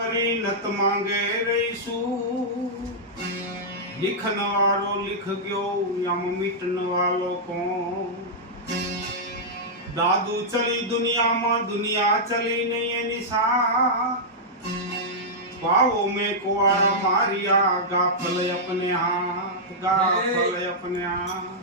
परिणत मांगे रईसू लिखन वालो लिख गयो यम मिटन वालो कौन? दादू चली दुनिया में दुनिया चली नहीं है निशा पाओ में कुआरा मारिया गाफल अपने हाथ गाफल अपने हाथ।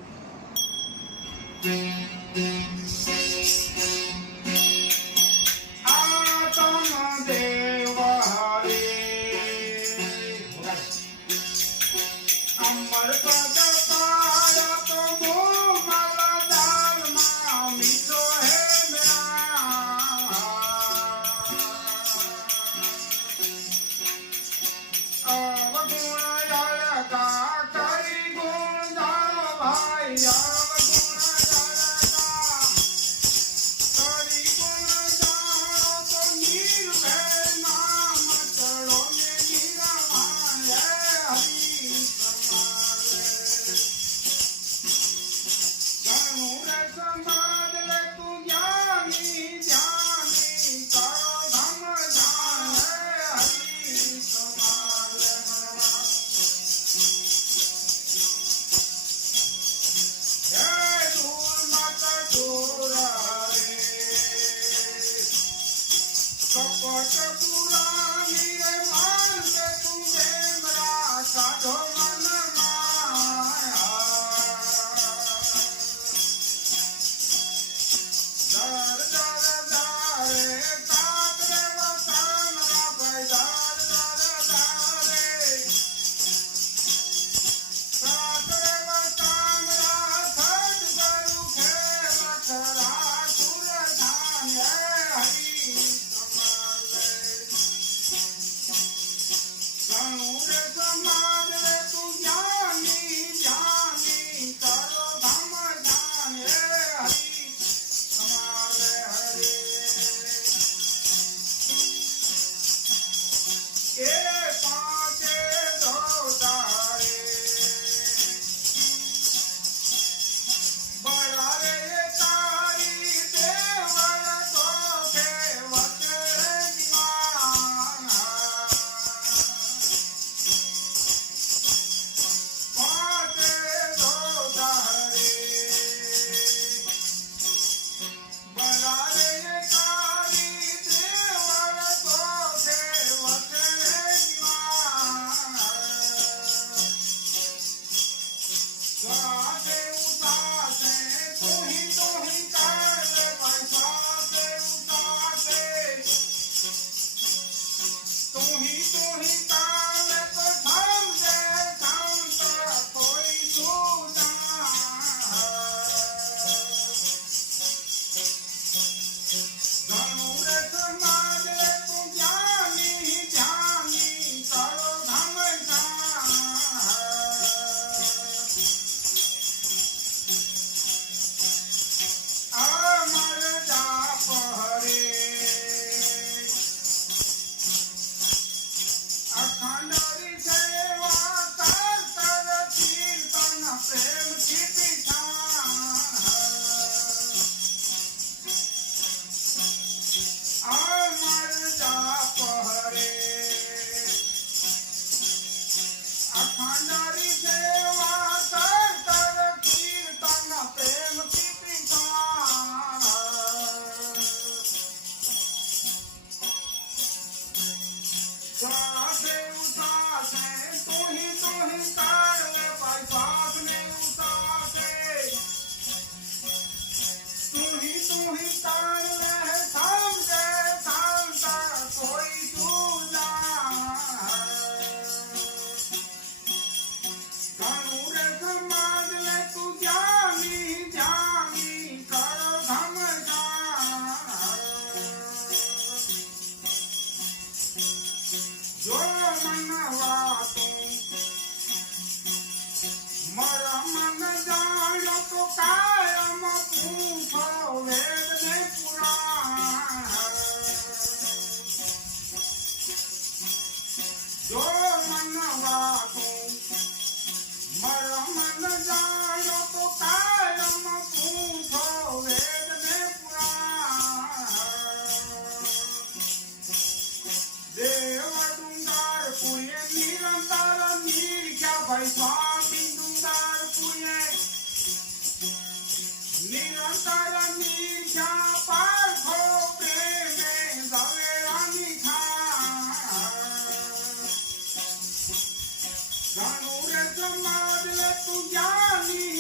জানুরে জমা দিলে তুই জানি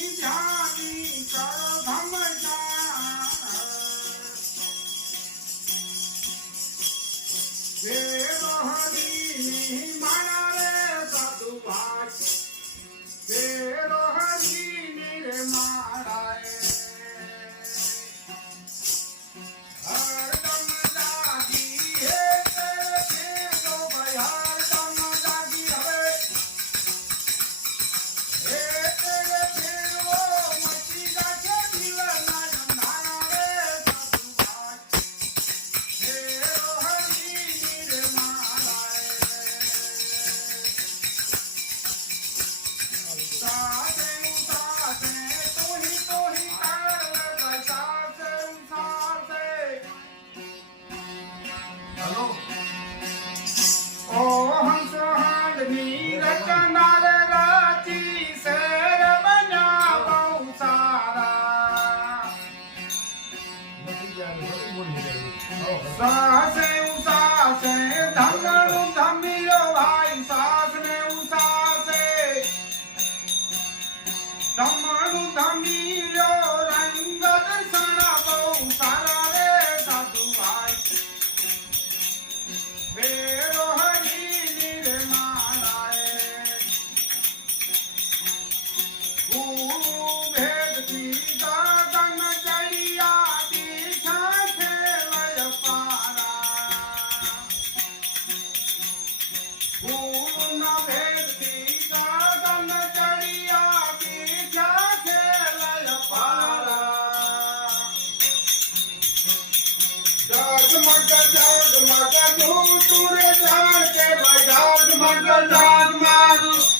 Tommy. જગમગ જગમગ જો તુરે જાણ કે ભાઈ જગમગ જગમગ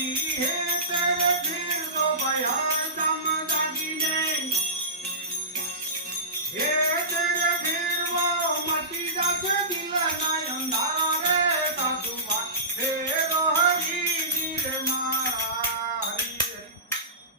है